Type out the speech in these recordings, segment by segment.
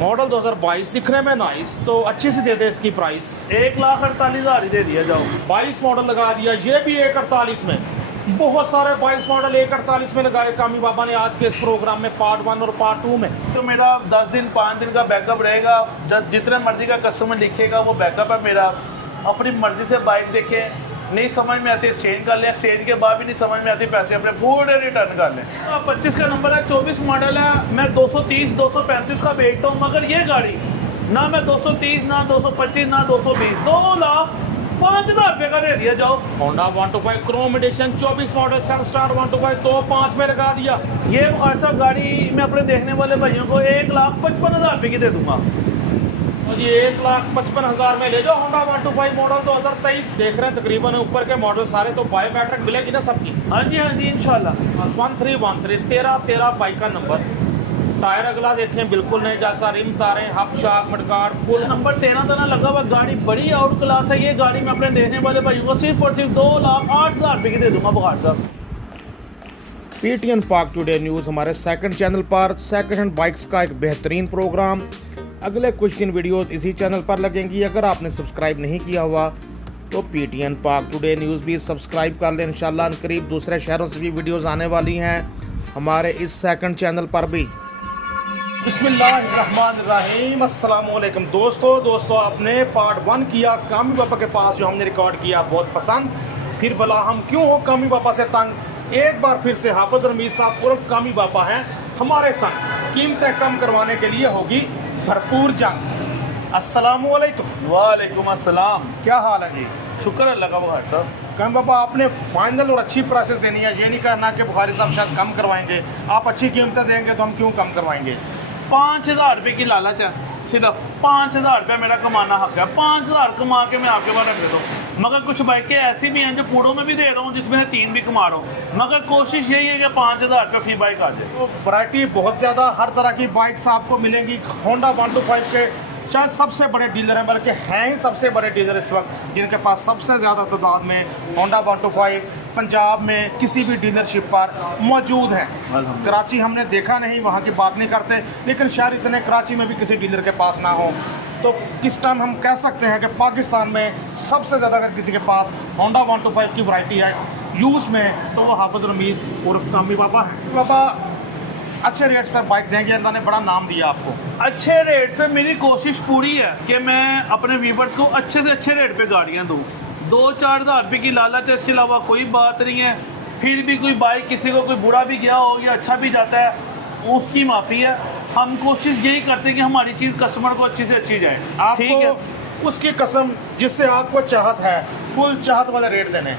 Model 2022 दिखने में nice, तो अच्छी सी दे दे इसकी प्राइस। 1,48,000 ही दे दिया जाओ। 22 मॉडल लगा दिया, ये भी 1,48 में। बहुत सारे 22 मॉडल 1,48 में लगाए कामी बाबा ने आज के इस प्रोग्राम में, पार्ट 1 और पार्ट 2 में। तो मेरा 10 दिन 5 दिन का बैकअप रहेगा, जितने मर्जी का कस्टमर लिखेगा वो बैकअप है मेरा। अपनी मर्जी से बाइक देखे, नहीं समझ में आती एक्सचेंज कर लें, एक्सचेंज के बाद भी नहीं समझ में आती पैसे अपने पूरे रिटर्न कर लें। 25 का नंबर है, 24 मॉडल है, मैं 230 235 का बेचता हूँ, मगर ये गाड़ी ना मैं 230 ना 225 ना 220, 2,05,000 रुपये का दे दिया जाओ। Honda 125 chrome edition 24 model self start 125 तो 5 में लगा दिया। ये सब गाड़ी मैं अपने देखने वाले भाइयों को 1,55,000 रुपये की दे दूंगा। और ये 1,55,000 में ले जाओ। होंडा 125 मॉडल 2023 देख रहे हैं, तकरीबन ऊपर के मॉडल सारे तो बायोमेट्रिक मिलेगी ना सबकी। हाँ जी इंशाल्लाह। 1313 13 बाइक का नंबर। टायर अगला देखें बिल्कुल नहीं जैसा, रिम तारे हब शाक मडगार्ड फुल। नंबर 13 तना लगा हुआ, गाड़ी बड़ी आउट क्लास है। ये गाड़ी मैं अपने देखने वाले भाइयों को सिर्फ और सिर्फ 2,08,000 रुपये की दे दूंगा बघाट साहब। पीटीएन पाक टुडे न्यूज़ हमारे सेकंड चैनल पर सेकंड हैंड बाइक्स का एक बेहतरीन प्रोग्राम। अगले कुछ दिन वीडियोस इसी चैनल पर लगेंगी। अगर आपने सब्सक्राइब नहीं किया हुआ तो पीटीएन पाक टुडे न्यूज़ भी सब्सक्राइब कर लें। इंशाल्लाह करीब दूसरे शहरों से भी वीडियोस आने वाली हैं हमारे इस सेकंड चैनल पर भी। बिस्मिल्लाहिर्रहमानिर्रहीम, अस्सलाम वालेकुम दोस्तों आपने पार्ट 1 किया कामी बाबा के पास, जो हमने रिकॉर्ड किया बहुत पसंद। फिर भला हम क्यों हो कामी बाबा से तंग। एक बार फिर से हाफिज रमीज साहब उर्फ कामी बाबा हैं हमारे संग। कीमतें कम करवाने के लिए होगी भरपूर जंग। अस्सलाम वालेकुम। वालेकुम अस्सलाम। क्या हाल है जी? शुक्र अल्लाह का बघाट साहब। कामी बाबा आपने फाइनल और अच्छी प्राइसेस देनी है, ये नहीं कहना कि बुखारी साहब शायद कम करवाएंगे। आप अच्छी कीमतें देंगे तो हम क्यों कम करवाएंगे। 5,000 रुपये की लालच है, सिर्फ 5,000 रुपया मेरा कमाना हक है। 5,000 कमा के मैं आपके पास रख देता हूँ। मगर कुछ बाइकें ऐसी भी हैं जो कूड़ों में भी दे रहा हूँ, जिसमें से 3 भी कमा रहा हूँ। मगर कोशिश यही है कि 5,000 रुपये फी बाइक आ जाए। तो वैरायटी बहुत ज़्यादा, हर तरह की बाइक्स आपको मिलेंगी। होंडा 125 के शायद सबसे बड़े डीलर हैं, बल्कि हैं ही सबसे बड़े डीलर इस वक्त, जिनके पास सबसे ज़्यादा तादाद में होंडा 125 पंजाब में किसी भी डीलरशिप पर मौजूद है। कराची हमने देखा नहीं, वहाँ की बात नहीं करते, लेकिन शायद इतने कराची में भी किसी डीलर के पास ना हो। तो किस टाइम हम कह सकते हैं कि पाकिस्तान में सबसे ज़्यादा अगर किसी के पास होंडा 125 की वैरायटी है यूज़ में, तो वो हाफिज रमीज़ उर्फ कामी बाबा हैं। बाबा अच्छे रेट्स पर बाइक देंगे, अल्लाह ने बड़ा नाम दिया आपको। अच्छे रेट पे मेरी कोशिश पूरी है कि मैं अपने व्यूवर्स को अच्छे से अच्छे रेट पे गाड़ियाँ दूँ। 2-4 हज़ार रुपये की लालच है, इसके अलावा कोई बात नहीं है। फिर भी कोई बाइक किसी को कोई बुरा भी गया हो या अच्छा भी जाता है, उसकी माफ़ी है। हम कोशिश यही करते हैं कि हमारी चीज़ कस्टमर को अच्छी से अच्छी जाए। ठीक है, आपको उसकी कसम जिससे आपको चाहत है, फुल चाहत वाले रेट देने।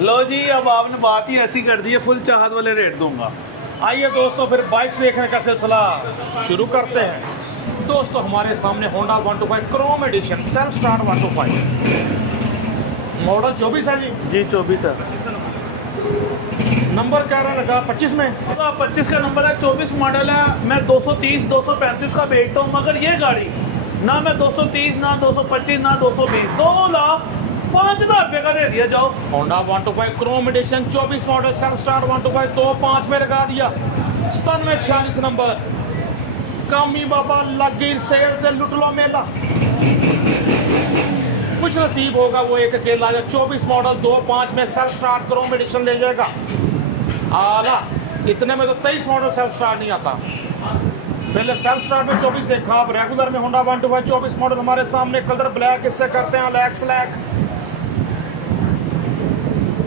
लो जी, अब आपने बात ही ऐसी कर दी है, फुल चाहत वाले रेट दूंगा। आइए दोस्तों, फिर बाइक्स देखने का सिलसिला शुरू करते हैं। दोस्तों हमारे सामने Honda 125 chrome edition self start 125 model 24 है जी 24 है। 25 का नंबर क्या रहा लगा 25 में। 25 का नंबर है, 24 मॉडल है, मैं 230 235 का बेचता हूँ। मगर ये गाड़ी ना मैं 230 ना 225 ना 220, 2,05,000 रुपये का दे दिया जाओ। Honda 125 chrome edition 24 model self start 125 तो 5 में लगा दिया। 9746 नंबर। कामी बाबा लगी सेल ते लुट लो मेला। कुछ नसीब होगा वो एक अकेला या 24 मॉडल 2.5 में सेल्फ स्टार्ट क्रोम एडिशन ले जाएगा। आला इतने में तो 23 मॉडल सेल्फ स्टार्ट नहीं आता। पहले सेल्फ स्टार्ट में 24 देखा, अब रेगुलर में होंडा 125 24 मॉडल हमारे सामने। कलर ब्लैक, इससे करते हैं लैक्स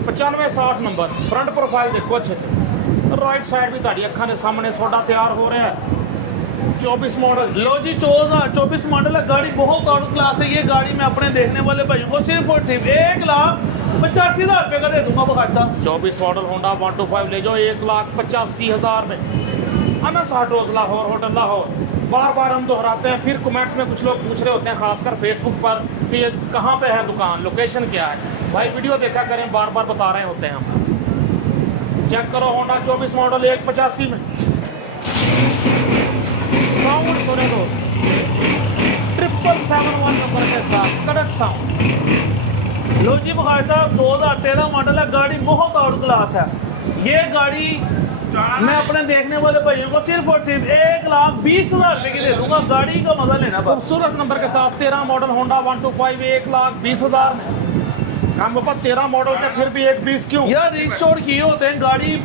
9560 नंबर। फ्रंट प्रोफाइल देखो अच्छे से, राइट साइड भी ताड़ी अखा ने सामने सोडा तैयार हो रहा है। 24 मॉडल। लो जी 24 मॉडल है, गाड़ी बहुत आउट क्लास है। ये गाड़ी मैं अपने देखने वाले भाइयों को सिर्फ और सिर्फ 1,85,000 रुपये का दे दूंगा बघाट साहब। 24 मॉडल होंडा 125 ले जाओ 1,85,000 में। Anas autos Lahore, hotel Lahore. बार बार हम दोहराते हैं, फिर कमेंट्स में कुछ लोग पूछ रहे होते हैं, खासकर फेसबुक पर, कि ये कहाँ पे है दुकान, लोकेशन क्या है। भाई वीडियो देखा करें, बार बार बता रहे होते हैं हम। चेक करो होंडा 24 मॉडल 1,85 में। साउंड सुने दोस्त, 777 नंबर के साथ कड़क साउंड। लो जी बघाट साहब 2013 मॉडल है, गाड़ी बहुत आउट क्लास है। ये गाड़ी मैं अपने देखने वाले भाइयों को सिर्फ और सिर्फ 1,20,000 रुपए की दे दूंगा। गाड़ी का मजा लेना बस। खूबसूरत नंबर के साथ 13 मॉडल होंडा 125 1,20,000 में। हम पापा 13 मॉडल के फिर भी 1,20 क्यों यार रिस्टोर किए होते हैं गाड़ी,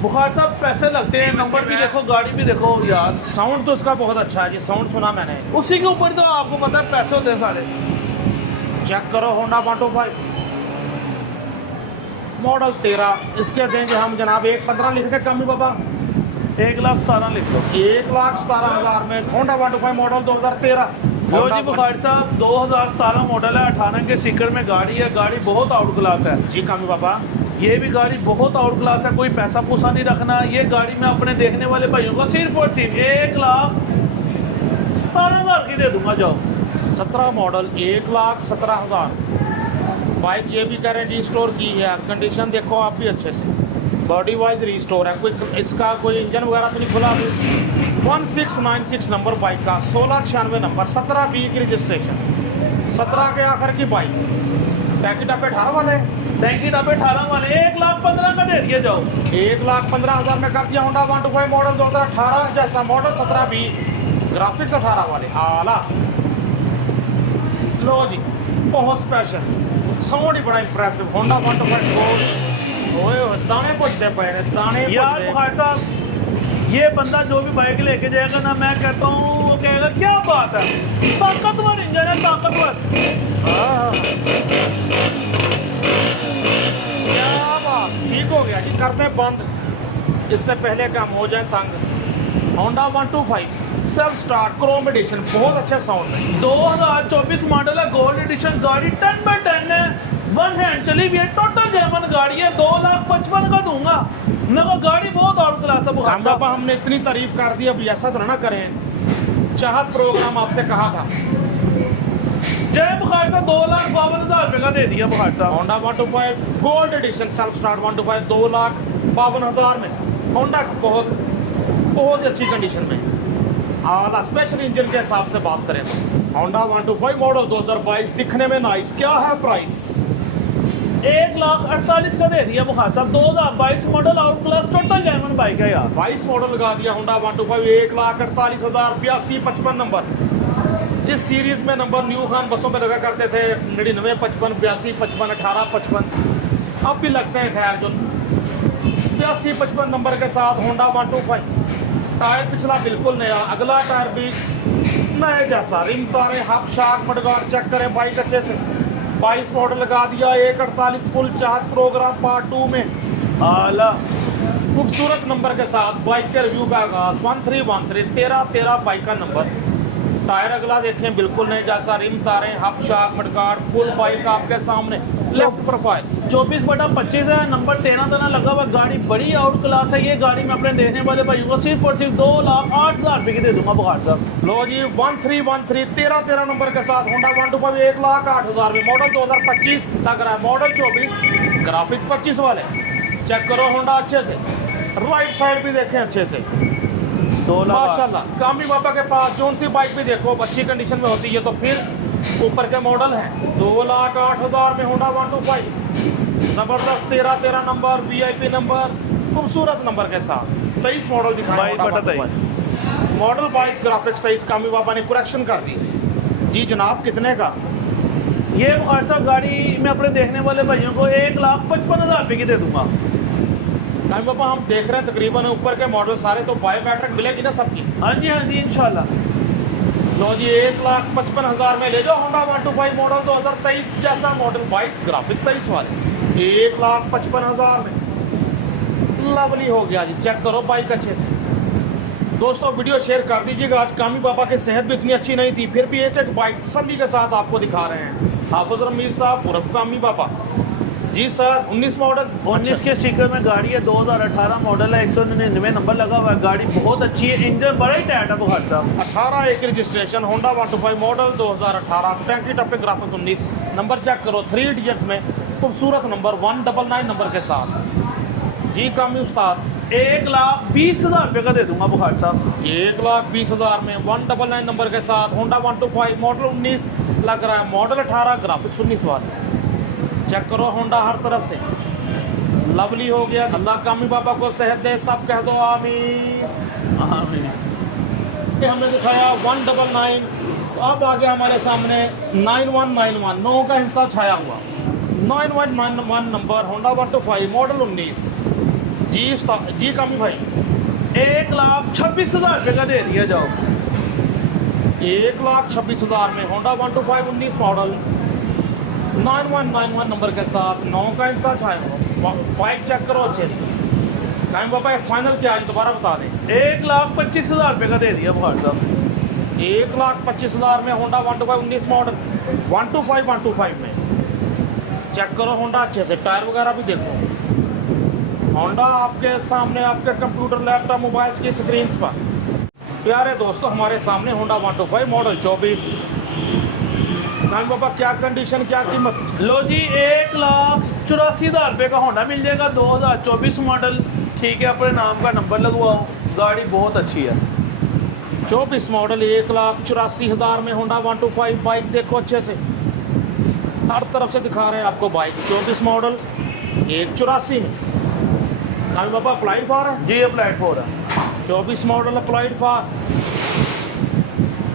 बुखार साहब पैसे लगते हैं, नंबर भी देखो, गाड़ी भी देखो यार। साउंड तो इसका बहुत अच्छा है जी, साउंड सुना मैंने। उसी के ऊपर तो आपको पता है पैसे होते हैं सारे। चेक करो होंडा 125 मॉडल 13, इसके देंगे हम जनाब 1,15 लिख दे कम ही बाबा, 1,17,000 लिख दो। 1,17,000 में होंडा 125 मॉडल 2013। लो जी बुखारी साहब 2017 मॉडल है, 18 के स्टिकर में गाड़ी है। गाड़ी बहुत आउट क्लास है जी कामी बाबा, ये भी गाड़ी बहुत आउट क्लास है, कोई पैसा पूसा नहीं रखना। ये गाड़ी मैं अपने देखने वाले भाइयों को सिर्फ और सिर्फ 1,17,000 की दे दूंगा। जाओ 17 मॉडल 1,17,000। बाइक ये भी कह रहे हैं रिस्टोर की है, कंडीशन देखो आप भी अच्छे से, बॉडी वाइज रिस्टोर है, कोई इसका कोई इंजन वगैरह तो नहीं खुला अभी। 1696 नंबर बाइक का, 1696 नंबर, 1720 की रजिस्ट्रेशन, 17 के आखिर की बाइक। टैंकी टप्पे 18 वाले, टैंकी डब्बे 18 वाले 1,15,000 का दे दिया। जाओ 1,15,000 में कर दिया होंडा 125 मॉडल 2018 जैसा मॉडल, 1720 ग्राफिक्स 18 वाले आला। लो जी बहुत स्पेशल, साउंड ही बड़ा इंप्रेसिव, होंडा 125 गोल्ड। ओए ओए दाने पुछते पे हैं, दाने यार पुछते। बुखारी साहब ये बंदा जो भी बाइक लेके जाएगा ना, मैं कहता हूँ वो कहेगा क्या बात है, ताकतवर इंजन है, ताकतवर। हाँ। क्या बात, ठीक हो गया जी, करते हैं बंद इससे पहले कि हम हो जाए तंग। Honda 125 self start chrome edition, बहुत अच्छे साउंड है। 2024 मॉडल है, गोल्ड एडिशन गाड़ी, 10/10 है, वन हैंड चली हुई है, टोटल जर्मन गाड़ी है। 2,55,000 का दूंगा। मगर गाड़ी बहुत आउट क्लास है बुखारी साहब। हमने इतनी तारीफ कर दी, अब ऐसा तो ना करें, चाहत प्रोग्राम आपसे कहा था। जय बुखारी साहब 2,52,000 रुपये का दे दिया बुखारी साहब। Honda 125 gold edition self start 125 2,52,000 में। होंडा बहुत बहुत अच्छी कंडीशन में, आला स्पेशल इंजन के हिसाब से बात करें तो होंडा 125 मॉडल 2022 दिखने में नाइस। क्या है प्राइस? 1,48,000 का दे दिया बुखारी साहब। 2022 model out class total German bike है यार। 22 मॉडल लगा दिया होंडा 125 1,48,000, 8255 नंबर। इस सीरीज में नंबर न्यू खान बसों में लगा करते थे 99, 55, 82, 55, 18, 55, अब भी लगते हैं। खैर जो 82, 55 नंबर के साथ होंडा 125, टायर पिछला बिल्कुल नया, अगला टायर भी नए जैसा, रिम तारे हब शाक मडगार्ड चेक करें बाइक अच्छे से। 22 मॉडल लगा दिया 1,48 फुल चार्ज प्रोग्राम पार्ट 2 में आला। खूबसूरत नंबर के साथ बाइक के रिव्यू का आगाज 1313 13 बाइक का नंबर। टायर अगला देखें बिल्कुल नए जैसा, रिम तारे हब शाक मडगार्ड, फुल बाइक आपके सामने, लेफ्ट प्रोफाइल। 24/25 है, नंबर 13 तना लगा हुआ। गाड़ी बड़ी आउट क्लास है। ये गाड़ी मैं अपने देखने वाले भाइयों को सिर्फ और सिर्फ 2,08,000 रुपये की दे दूंगा बुखारी साहब। लो जी 1313 13 नंबर के साथ होंडा 125 1,08,000 में, मॉडल 2025 लग रहा है, मॉडल 24 ग्राफिक 25 वाले। चेक करो होंडा अच्छे से, राइट साइड भी देखें अच्छे से, 2 लाख माशाल्लाह। कामी बाबा के पास जोन सी बाइक भी देखो अच्छी कंडीशन में होती है, तो फिर ऊपर के मॉडल हैं। 2,08,000 में होंडा 125 जबरदस्त 13 नंबर, VIP नंबर, खूबसूरत नंबर के साथ 23 मॉडल दिखाया। मॉडल 22 ग्राफिक्स 23, कामी बाबा ने करेक्शन कर दी। जी जनाब कितने का? ये बुखारी साहब गाड़ी मैं अपने देखने वाले भाइयों को 1,55,000 रुपये की दे दूंगा। कामी बाबा हम देख रहे हैं तकरीबन ऊपर के मॉडल सारे तो बायोमेट्रिक मिलेगी ना सबकी? हाँ जी इंशाल्लाह। लो जी 1,55,000 में ले जाओ होंडा 125 मॉडल 2023 जैसा, मॉडल 22 ग्राफिक 23 वाले 1,55,000 में। लवली हो गया जी, चेक करो बाइक अच्छे से। दोस्तों वीडियो शेयर कर दीजिएगा। आज कामी बाबा की सेहत भी इतनी अच्छी नहीं थी, फिर भी एक एक बाइक तसल्ली के साथ आपको दिखा रहे हैं। हाफिज रमीर साहब उर्फ कामी बाबा जी सर। 19 मॉडल 19 के स्टिकर में गाड़ी है, 2018 मॉडल है, 199 नंबर लगा हुआ है। गाड़ी बहुत अच्छी है, इंजन बड़ा ही टाइट है बुखारी साहब। 18 एक रजिस्ट्रेशन, होंडा 125 मॉडल 2018, टैंकी टप्पे ग्राफिक 19 नंबर। चेक करो 3 डिजिट्स में खूबसूरत नंबर 199 नंबर के साथ। जी कामी उस्ताद 1,20,000 रुपये का दे दूंगा बुखारी साहब। 1,20,000 में 199 नंबर के साथ होंडा 125 मॉडल 19 लग रहा है, मॉडल 18 ग्राफिक्स 19 वाला। चेक करो होंडा हर तरफ से लवली हो गया। अल्लाह कामी बाबा को सेहत दे, सब कह दो आमीन आमीन। ये हमने दिखाया 199, तो अब आ गया हमारे सामने 9191, 9 का हिस्सा छाया हुआ 9191 नंबर होंडा 125 मॉडल 19। जी कामी भाई 1,26,000 रुपये का दे दिया जाओ। 1,26,000 में होंडा 125 19 मॉडल 9191 नंबर के साथ 9 का हिस्सा छाया हुआ। बाइक चेक करो अच्छे से। कामी बाबा ये फाइनल क्या है दोबारा बता दें। 1,25,000 रुपये का दे दिया बुखार साहब। 1,25,000 में होंडा 125 19 मॉडल 125 में चेक करो होंडा अच्छे से। टायर वगैरह भी देखो। होंडा आपके सामने आपके कंप्यूटर लैपटॉप मोबाइल्स की स्क्रीन पर। प्यारे दोस्तों हमारे सामने होंडा 125 मॉडल 24। कान बाबा क्या कंडीशन क्या कीमत। लो जी 1,84,000 रुपये का होंडा मिल जाएगा 2024 मॉडल। ठीक है, अपने नाम का नंबर लगवाओ, गाड़ी बहुत अच्छी है। 24 मॉडल 1,84,000 में होंडा 125 बाइक देखो अच्छे से। हर तरफ से दिखा रहे हैं आपको बाइक। 24 मॉडल 1,84 में कान बाबा अप्लाइड फॉर है जी, अप्लाइड फॉर है। 24 मॉडल अप्लाइड फॉर।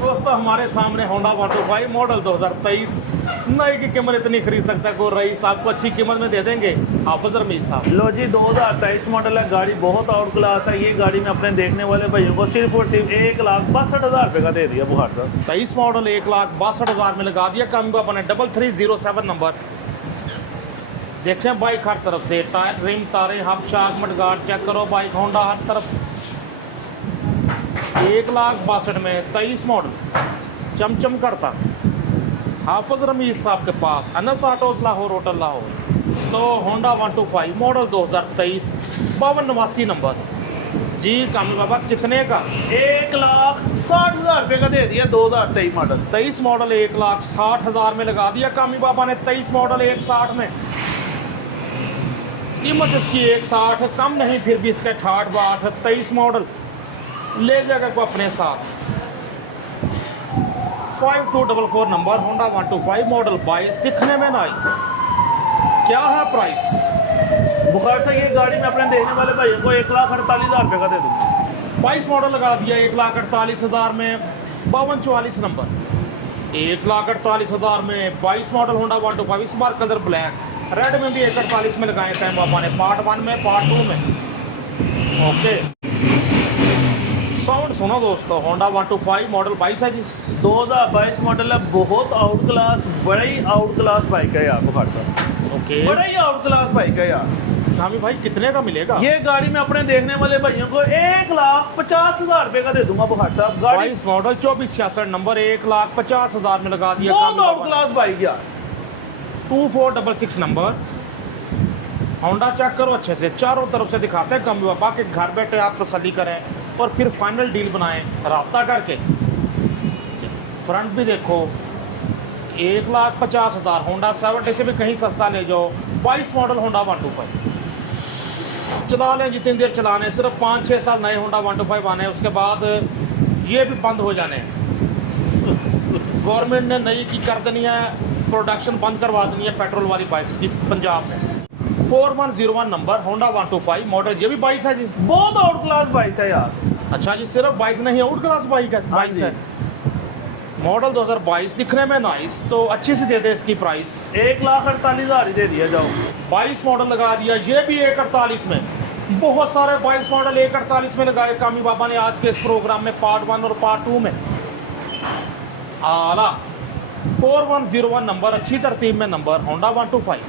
दोस्तों हमारे सामने होंडा 125 मॉडल 2023। नई की कीमत इतनी खरीद सकता है कोई रईस, आपको अच्छी कीमत में दे देंगे हाफिज रमीज साहब। लो जी 2023 मॉडल है, गाड़ी बहुत आउट क्लास है। ये गाड़ी में अपने देखने वाले भाइयों को सिर्फ और सिर्फ 1,62,000 रुपये का दे दिया बुखार साहब। 23 मॉडल 1,62,000 में लगा दिया। कम का बने 3307 नंबर। देखें बाइक हर तरफ से, टायर रिम तारे हब शाक मडगार्ड चेक करो बाइक होंडा हर तरफ। 1,62,000 में 23 मॉडल चमचम करता हाफिज रमीज साहब के पास अनस ऑटोज लाहौर होटल लाहौर। तो होंडा 125 मॉडल 2023 5289 नंबर। जी कामिल बाबा कितने का। 1,60,000 रुपये का दे दिया 2023 मॉडल। 23 मॉडल 1,60,000 में लगा दिया कामी बाबा ने। 23 मॉडल 1,60 में कीमत इसकी 1,60 कम नहीं, फिर भी इसका 68 23 मॉडल ले जाएगा को अपने साथ। 5244 नंबर होंडा 125 मॉडल 22 दिखने में नाइस। क्या है प्राइस। बुखार से ये गाड़ी में अपने देने वाले भाइयों को 1,48,000 रुपये का दे दूँगा। 22 मॉडल लगा दिया 1,48,000 में 5244 नंबर। 1,48,000 में 22 मॉडल होंडा 125 इस बार कलर ब्लैक। रेड में भी 1,48 में लगाए थे बाबा ने, पार्ट 1 में पार्ट 2 में। ओके साउंड सुनो दोस्तों, होंडा 125 मॉडल 22 है जी। 2022 मॉडल है, बहुत आउट क्लास, बड़ा ही आउट क्लास बाइक है यार बुखार साहब। ओके बड़ा ही आउट क्लास बाइक है यार। स्वामी भाई कितने का मिलेगा। ये गाड़ी में अपने देखने वाले भाइयों को 1,50,000 रुपये का दे दूंगा बुखार साहब। गाड़ी 22 मॉडल 2466 नंबर 1,50,000 में लगा दिया। बहुत आउट क्लास बाइक यार। 2466 नंबर होंडा चेक करो अच्छे से। चारों तरफ से दिखाते हैं कम बाबा के घर बैठे आप तसल्ली करें और फिर फाइनल डील बनाएं राब्ता करके। फ्रंट भी देखो 1,50,000 होंडा 70 से भी कहीं सस्ता ले जाओ। 22 मॉडल होंडा 125 चला लें जितनी देर चलाने, सिर्फ 5-6 साल नए होंडा 125 आने, उसके बाद ये भी बंद हो जाने। गवर्नमेंट ने नई की कर देनी है, प्रोडक्शन बंद करवा देनी है पेट्रोल वाली बाइक्स की पंजाब में। 4101 नंबर होंडा 125 मॉडल ये भी 22 है जी। बहुत आउट क्लास बाइक है यार। अच्छा जी सिर्फ 22 नहीं आउट क्लास बाइक है। 22 है मॉडल 2022 दिखने में नाइस। तो अच्छी सी दे दे इसकी प्राइस। 1,48,000 ही दे दिया जाओ। 22 मॉडल लगा दिया, ये भी 1,48 में। बहुत सारे 22 मॉडल 1,48 में लगाए कामी बाबा ने आज के इस प्रोग्राम में पार्ट 1 और पार्ट 2 में। आला 4101 नंबर अच्छी तरतीब में नंबर होंडा 125।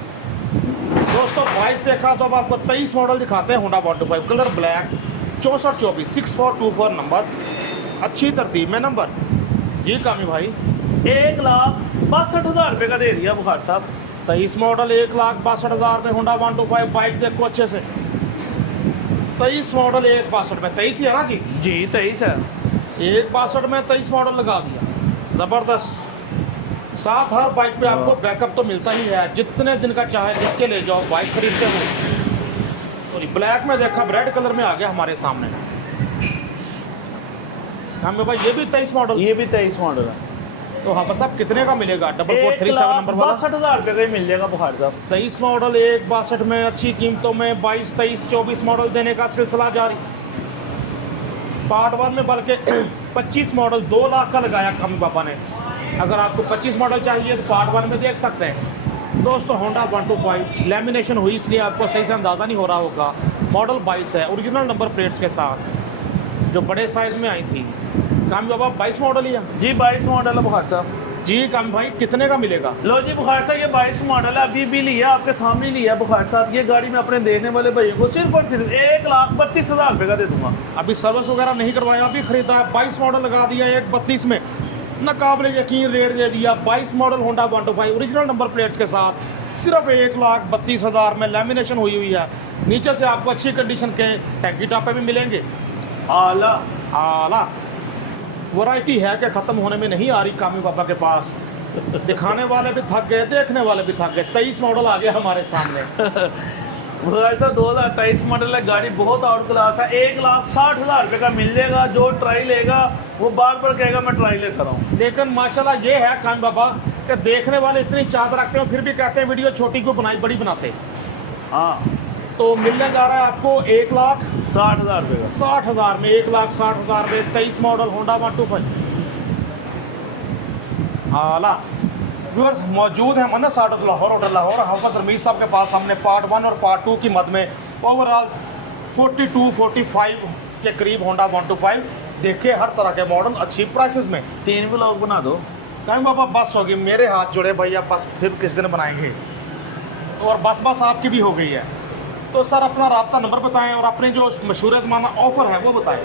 दोस्तों 22 देखा तो अब आपको 23 मॉडल दिखाते हैं होंडा 125 कलर ब्लैक 6424 6424 नंबर अच्छी तरतीब में नंबर। जी कामी भाई 1,62,000 रुपये का दे दिया बुखार साहब। 23 मॉडल 1,62,000 में होंडा 125 बाइक देखो अच्छे से। 23 मॉडल 1,62 में 23 ही है ना जी। जी 23 है। 1,62 में 23 मॉडल लगा दिया, ज़बरदस्त। साथ हर बाइक पे आपको बैकअप तो मिलता ही है, जितने दिन का चाहे लिख के ले जाओ बाइक खरीदते हो। और ब्लैक में देखा रेड कलर में आ गया हमारे सामने। हम भाई ये भी 23 मॉडल, ये भी 23 मॉडल है। तो हाफिज साहब कितने का मिलेगा? 4437 नंबर वाला 62,000 रुपये का ही मिल जाएगा बुखारी साहब। 23 मॉडल 162 में अच्छी कीमतों में 22, 23, 24 मॉडल देने का सिलसिला जारी। पार्ट 1 में बल्कि 25 मॉडल 2 लाख का लगाया कामी बाबा ने। अगर आपको 25 मॉडल चाहिए तो पार्ट 1 में देख सकते हैं। दोस्तों होंडा 125 लेमिनेशन हुई इसलिए आपको सही से अंदाज़ा नहीं हो रहा होगा। मॉडल 22 है, ओरिजिनल नंबर प्लेट्स के साथ, जो बड़े साइज़ में आई थी। कामी बाबा 22 मॉडल ही है जी, 22 मॉडल है बुखारी साहब जी। कामी भाई कितने का मिलेगा? लो जी बुखारी साहब, ये 22 मॉडल है, अभी भी लिया, आपके सामने लिया बुखारी साहब। ये गाड़ी मैं अपने देखने वाले भैया को सिर्फ और सिर्फ 1,32,000 रुपये का दे दूंगा। अभी सर्विस वगैरह नहीं करवाया, अभी खरीदा है, 22 मॉडल लगा दिया 132 में, नाकाबिले यकीन रेट दे दिया। 22 model Honda 125 original number plates के साथ सिर्फ 1,32,000 में लेमिनेशन हुई है। नीचे से आपको अच्छी कंडीशन के टैंकी टॉप पे भी मिलेंगे। आला आला वैरायटी है कि ख़त्म होने में नहीं आ रही कामी बाबा के पास। दिखाने वाले भी थक गए, देखने वाले भी थक गए। 23 मॉडल आ गया हमारे सामने। बुखारी साहब 2023 मॉडल है, गाड़ी बहुत आउट क्लास है। 1,60,000 रुपये का मिल जाएगा। जो ट्राई लेगा वो बार बार कहेगा मैं ट्राई लेता रहा। लेकिन माशाल्लाह ये है कामी बाबा कि देखने वाले इतनी चाहत रखते हैं, फिर भी कहते हैं वीडियो छोटी क्यों बनाई, बड़ी बनाते। हाँ, तो मिलने जा रहा है आपको 1,60,000 रुपये का। 60,000 में 1,60,000 में 23 मॉडल होंडा 125 आला। व्यूअर्स मौजूद है मन्ना साडत लाहौर होटल लाहौर हाफिज रमीज साहब के पास। हमने पार्ट 1 और पार्ट 2 की मद में ओवरऑल 42-45 के करीब होंडा 125 देखे, हर तरह के मॉडल अच्छी प्राइसेस में। 3 ब्लॉग बना दो। कहीं बाबा बस होगी, मेरे हाथ जुड़े भैया, बस फिर किस दिन बनाएंगे। और बस आपकी भी हो गई है। तो सर अपना रब्ता नंबर बताएं और अपने जो मशहूर ज़माना ऑफ़र है वो बताएं।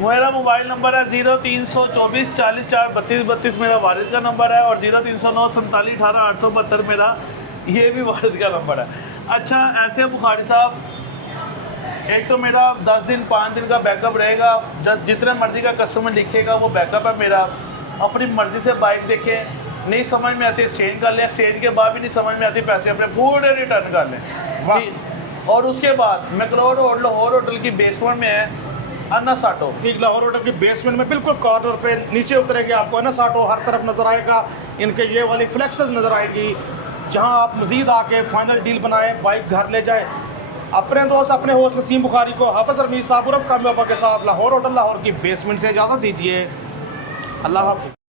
मेरा मोबाइल नंबर है 0324 40 4 32 32 मेरा वालिद का नंबर है, और 0309 47 18 872 मेरा ये भी वालिद का नंबर है। अच्छा ऐसे बुखारी साहब, एक तो मेरा 10 दिन 5 दिन का बैकअप रहेगा। जितने मर्जी का कस्टमर लिखेगा वो बैकअप है मेरा। अपनी मर्जी से बाइक देखें, नहीं समझ में आती एक्सचेंज कर लें, एक्सचेंज के बाद भी नहीं समझ में आती पैसे अपने पूरे रिटर्न कर लें। और उसके बाद मैकलोड लाहौर होटल की बेसमेंट में है अन्ना साटो। ठीक, लाहौर होटल की बेसमेंट में बिल्कुल कॉर्नर पे नीचे उतरेंगे आपको अन्ना साटो हर तरफ नज़र आएगा। इनके ये वाली फ्लेक्सेस नज़र आएगी, जहां आप मज़ीद आके फाइनल डील बनाए, बाइक घर ले जाए। अपने दोस्त अपने होस्ट नसीम बुखारी को हाफिज रमीज साहब उर्फ कामी बाबा के साथ लाहौर होटल लाहौर की बेसमेंट से इजाज़त दीजिए। अल्लाह हाफ़िज़।